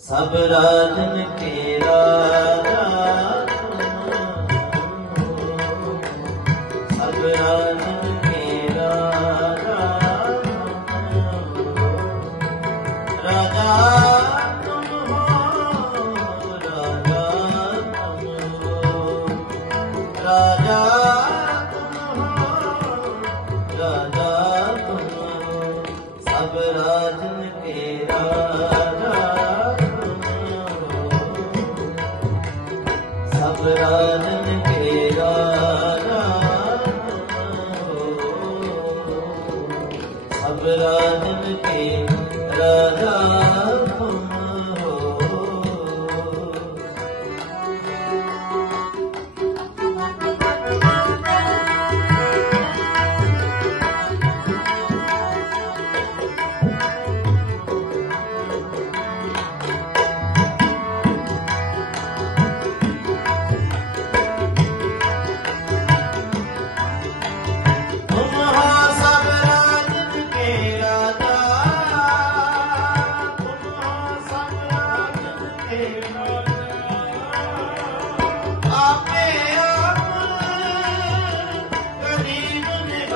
ਸਭ ਰਾਜਨ ਤੇਰਾ ਸਭ ਰਾਜਨ ਰਾਮ ਤੇਰਾ ਰਾਮ ਰਾਮ ਤੇਰਾ ਰਾਮ